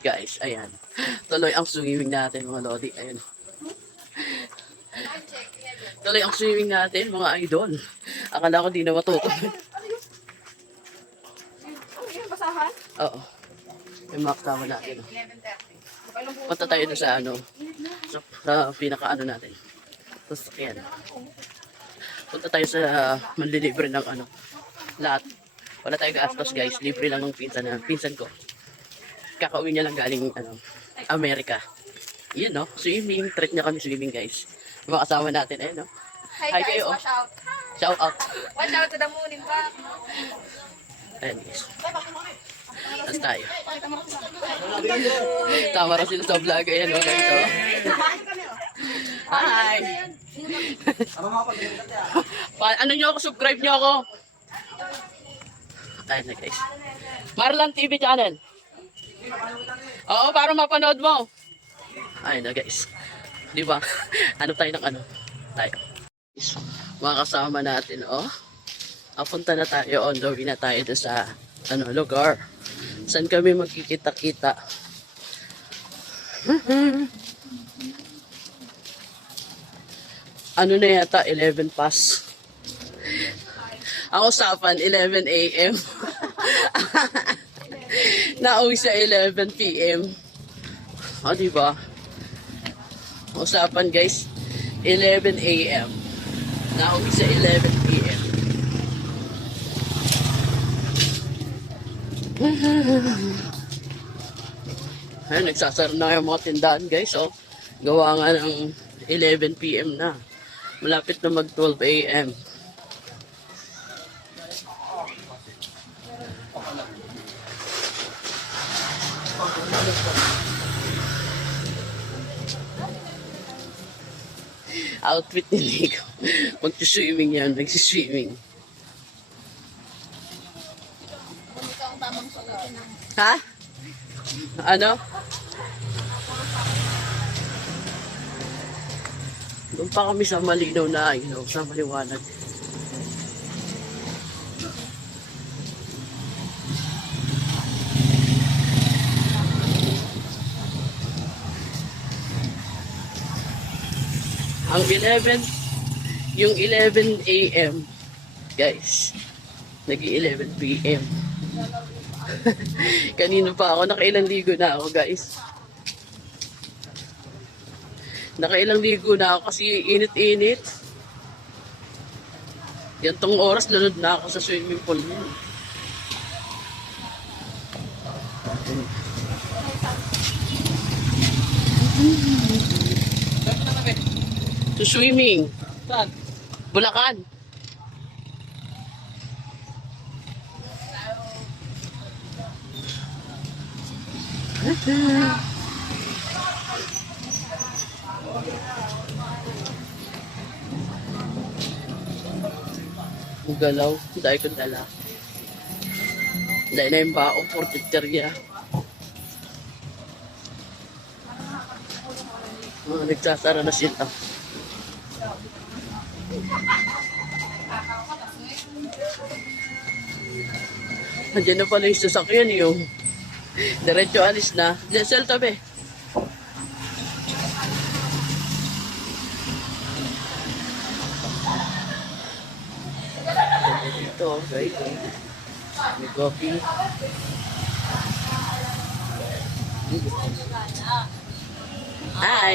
Guys, ayan. Tuloy ang swimming natin mga lodi. Ayan. Tuloy ang swimming natin mga idol. Akala ko di na matutuloy. Basahan? Oo. Yung mga kasama natin. Punta tayo doon sa ano. Sa pinaka-ano natin. Tapos, ayan. Punta tayo sa manlilibre ng ano. Lahat. Wala tayong gastos guys. Libre lang ng pinsan ko. Kakauwi niya lang galing ano, Amerika. Yun no, swimming. Treat niya kami swimming guys. Yung mga kasama natin. Ayun no. Hi guys, kayo, watch out. Shout out. Watch out to the moon in back. Ayan guys. Tapos tayo. Tama rin sila sa vlog. Ayan no guys. Oh. Hi! Ano nyo ako? Subscribe nyo ako. Ayan na guys. Marlan TV channel. Oo, para mapanood mo. Ayun na guys. Di ba? Hanap tayo ng ano. Tayo. Mga kasama natin, oh. Apunta na tayo. On the way na tayo doon sa ano, lugar. Saan kami magkikita-kita. Ano na yata? 11 past. Ang usapan, 11 a.m. Nauwi sa 11 p.m. O, diba? Usapan, guys. 11 a.m. Nauwi sa 11 p.m. Ayun, nagsasara na yung mga tindahan, guys. Oh. Gawa nga ng 11 p.m. na. Malapit na mag 12 a.m. Outfit ni Nico. Mag-swimming yan. Nagsiswimming. Ha? Ano? Doon pa kami sa malinaw na, sa maliwanag. Ang 11 a.m. guys, nag-11 p.m. Kanino pa ako, nakailang ligo na ako guys. Nakailang ligo na ako kasi init-init. Yan tong oras, lunod na ako sa swimming pool mo. To swimming. Saan? Bulacan. Galaw. Dahil kong dala. Dahil na yung baong for titerya. Nagsasara na sila. Nandiyan na pala yung sasakyan yung diretso alis na. Diyan, tabi. Ito, guys. May coffee. Hi!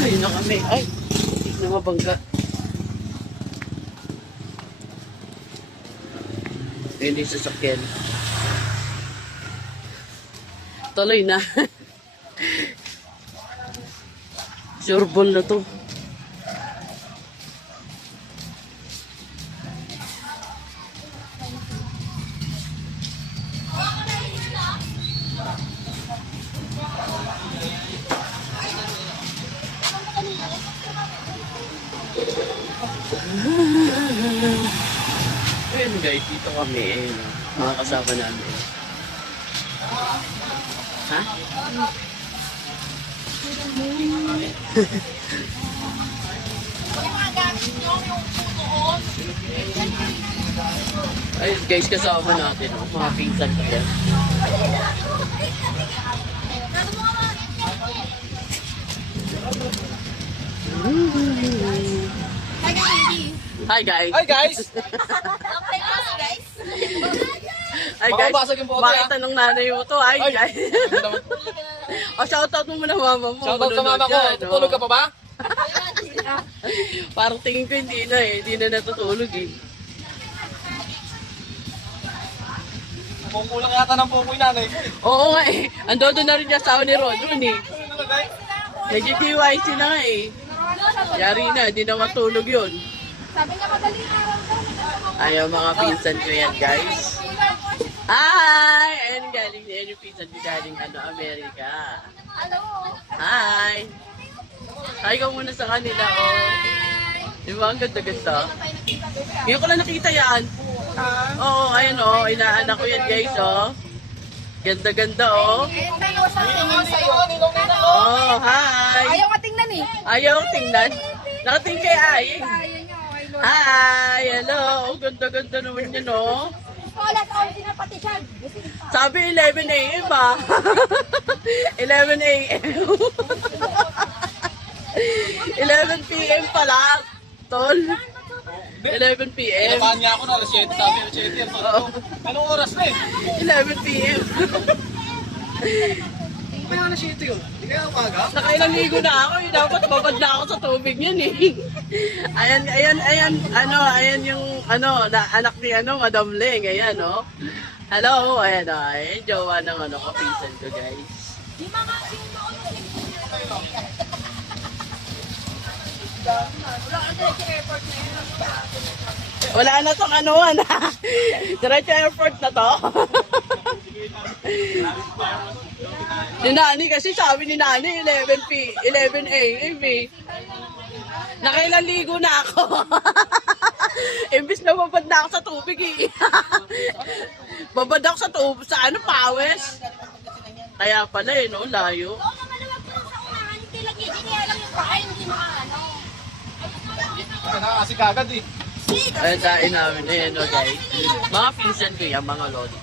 Ayun na kami. Ay! Hindi na mabangga. Hindi sasakyan. Tuloy na. Sureball na to. Ayun guys, dito kami mga kasama namin. Ha? Yung mga gamit nyo, yung punoon. Ayun guys, kasama natin. Oh, mga pinsan ko yan. Hi guys. Hi guys! Hi guys. Makabasag yung bote, Makita ng nanay mo to. Hi Ay. guys. O shoutout mo muna mama mo. Shoutout sa mama ko. Manunod yan, oh. Tutulog ka pa ba? Parang tingin ko hindi na eh. Hindi na natutulog eh. Kukulang yata ng pupoy nanay ko eh. Oo nga eh. Ando doon na rin yung asawa ni Rodron eh. Medyo KYC na nga eh. Yari na, hindi na matulog yun. Sabi niya madaling araw daw. Ayaw mga pinsan ko yan guys. Hi! Ayun galing niya yung pinsan ko galing Amerika. Hello. Hi! Hi ka muna sa kanila oh. Di ba ang ganda-ganda? Ngayon ko lang nakita yan. Oo, ayun oh. Inaanak ko yan guys oh. Ganda-ganda oh. Eh, tayo sa tingin sa'yo. Oh, hi! Ayaw nga tingnan eh. Ayaw tingnan. Nakating kay Ay. Ayaw niya. Ay, Lord. Hi! Hello! Ganda-ganda naman yan oh. Wala sa original pati siya. Sabi 11 a.m. ah. 11 a.m. 11 p.m. pala. Tol. 11 p.m. Pinabahan niya ako na alas 7. Sabi alas 7 yan. Oo. Anong oras na eh? 11 p.m. May alas 7 yun. Hindi kaya umaga? Nakailang ligo na ako. Dapat babad na ako sa tubig yan eh. Ayan, ayan yung, anak ni, Madam Ling. Ayan, oh. Hello, ayan, oh. Ayan, jowa ng, kapisan ko, guys. Wala na tong anuan, ha? Diretso airport na to. Ni Nani kasi sabi ni Nani 11 a.m. eh. Nakailang ligo na ako. Imbis na babad na ako sa tubig eh. Babad ako sa tubig, sa pawis. Kaya pala eh, no, layo. Kasi kagad eh. Ay, dain namin eh, no, guys. Mga pinsan ko yan, mga lodi.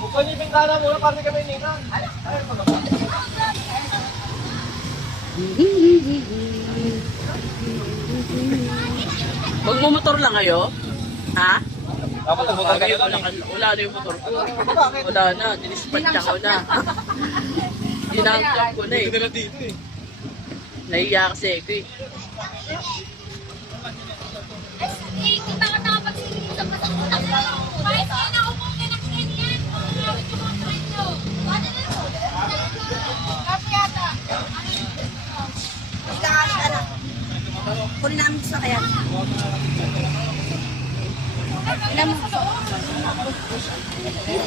Pagpalipin ka na muna para kami ninang. Magmumotor lang kayo? Ha? Dapat ang motor kayo Wala, wala na yung motor ko. Wala na, dinispatch ako na. Dinangtap ko na eh. Hindi na dito eh. Naiiyak kasi ako eh. Kunin namin sa kaya. Ilan mo?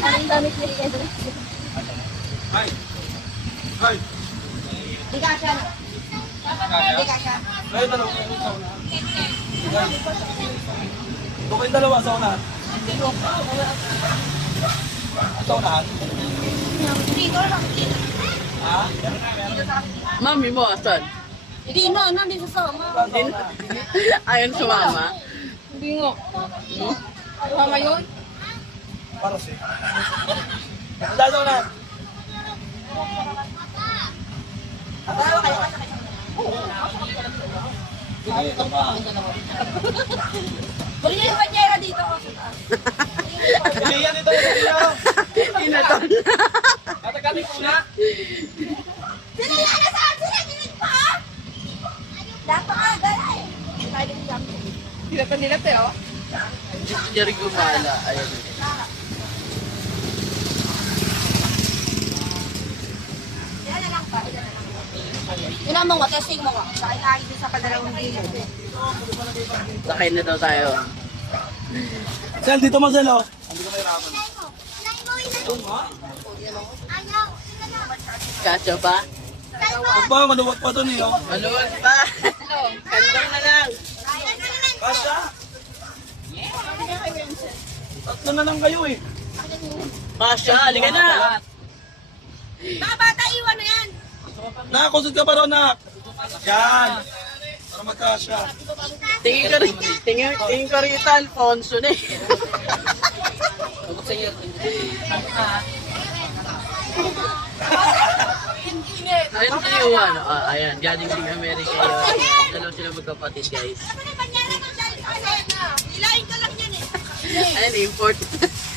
Anong damit niya dito? Ay! Ay! Di ka siya. Di ka siya. Ay, dalawa. Ito kayong dalawa sa unahan. Sa unahan? Dito lang. Ha? Mami mo, asan? Hindi na, nandito sa sama. Hindi na. Ayun sumama. Hindi nga. Sama yun? Para siya. Dahil sa unahan. Dito pa. Huli niya yung banyera dito. Hindi yan ito. Inaton. Katagaling muna. Sino yan na saan? Sino yan pa? Dapat nga, gala eh. Hinatan nila tayo. Jerry Gumala. Ayun. Ilan na lang pa? Ilan mo nga, testing mo nga. Sa akin sa kadalawang gilid. Sakay na daw tayo. Sel, dito mo, Sel, oh. Kasya pa? Huwag pa, maluwag pa doon eh, oh. Maluwag pa. Kandang na lang. Kasha? Tatlo na lang kayo eh. Kasya, halika na. Mga bata, iwan na yan. Kusog ka pa rin, nak. Yan. Para magkasya. Tingin ko rito, Alfonso na eh. Ayun si Juan. Ayan, galing din Amerika yun. Dalawa sila magkapatid, guys. Ilayin ka lang yan eh. Ayan, import.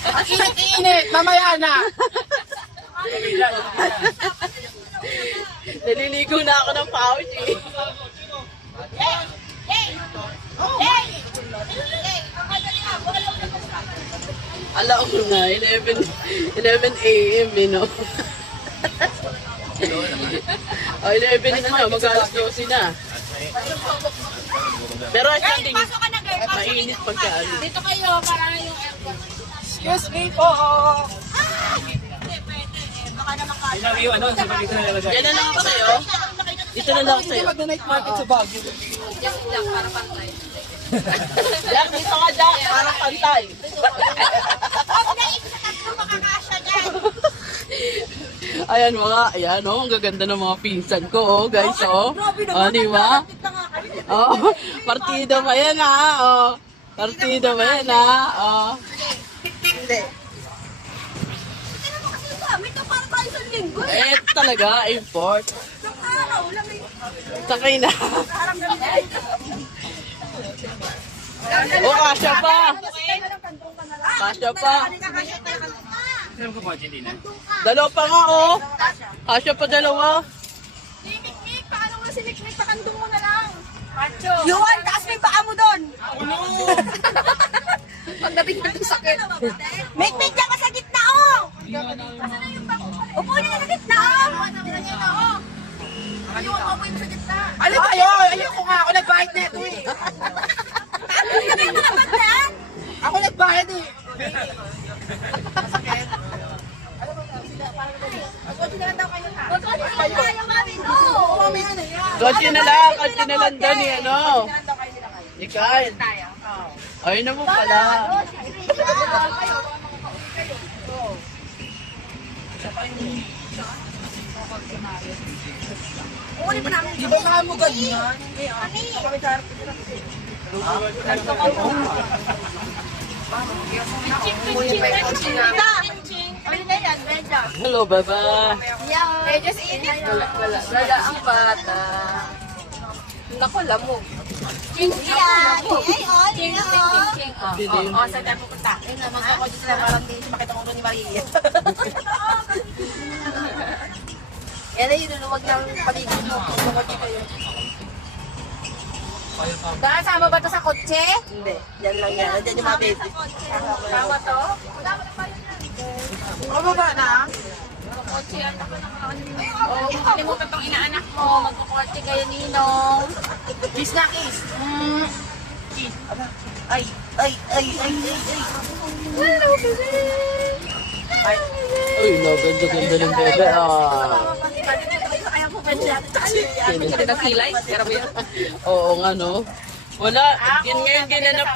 Ang init, mamaya na. Naliligo na ako ng pouch eh. Alaw na, 11 a.m. eh, no? 11 na, mag-alas 12 na. Pero I think, Pasok ka na, girl. Pasok mainit pagka ano. Dito kayo, para yung aircon. Excuse me po. Hindi, pwede eh. Baka naman ka. Yung ano, sa pagkita na lalagay. Yan na lang ako sa'yo. Dito na lang ako sa'yo. Mag-night market sa Baguio. Para pantay. Jack, dito ka Jack, parang pantay. Huwag na isa tatlo makakasya dyan. Ayan mga, ayan oh, ang gaganda ng mga pinsan ko oh, guys oh. Oh, di ba? Oh, partida ba yan ha? Oh, partida ba yan ha? Oh. Hindi. Tignan mo kasi yung gamit ko para tayo sa linggo. Eh, talaga, import. Nung araw lang eh. Sakay na. Parang ganun. Oh, kasya pa. Kasya pa. Alam ko po, Argentina. Dalawa pa nga oh. Kasya pa dalawa. Si Mikmik, paano mo si Mikmik? Pakandong mo na lang. Macho. Yuan, taas mo yung paa mo doon. Pagdating natin sakit. Mikmik, dyan ka sa gitna, oh. Upo niya sa gitna, oh. Ayun, upo mo sa gitna. Alam ba yun? Ayoko nga, ako nagbayad na ito eh. Ako nagbayad eh. Kotse na lang doon eh, ano. Ikain. Ayun na mo pala. Di ba makamugad yan? Hello, baba. Just init. Wala ang bata. Naku, lamog. Ay, oh, Ching, yun, ching, oh. ching, ching. Oh. Dilim. Oh, saan tayo pupunta? Ayun na, magkakotse sila parang di makita ko ni Maria. Yan na yun, luluwag ng paligid mo. Kotse kayo. Kasama ba to sa kotse? Hindi, yan lang yan. Nandiyan yung mga baby. Kasama to? Ano ba na? Kotse yan. Oh, kalimutan tong inaanak mo. Magkukotse kayo, Ninong. Kiss na kiss. Ay. Uy, ganda ng bebe. Ah. Kaya po pwede natin. Hindi na kilay. Pero ba yan? Oo nga no. Wala, yun ngayon ginanap